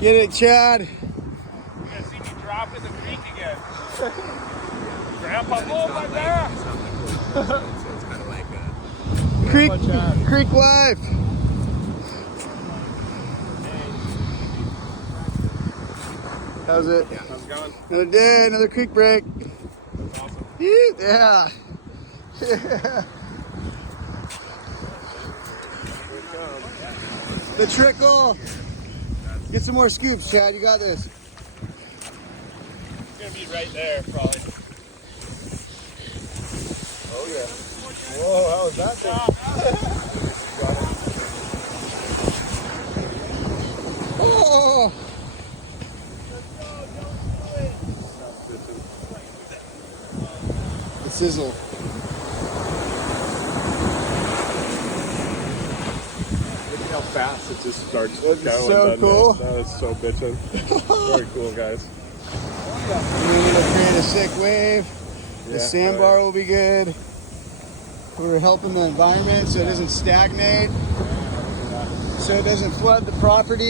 Get it, Chad. You're gonna see me drop in the creek again. Grandpa, oh my back! So it's kind of like Creek life. How's it? yeah. How's it going? Another day, another creek break. That's awesome. Yeah. Yeah. The trickle. Get some more scoops, Chad. You got this. It's gonna be right there, probably. Oh yeah. Whoa, how was that thing? Oh. The sizzle. Look at how fast it just starts That's going. so cool. That is so bitchin'. Very cool, guys. And then it'll create a sick wave. The Yeah, sandbar will be good. We're helping the environment so it doesn't stagnate, so it doesn't flood the property.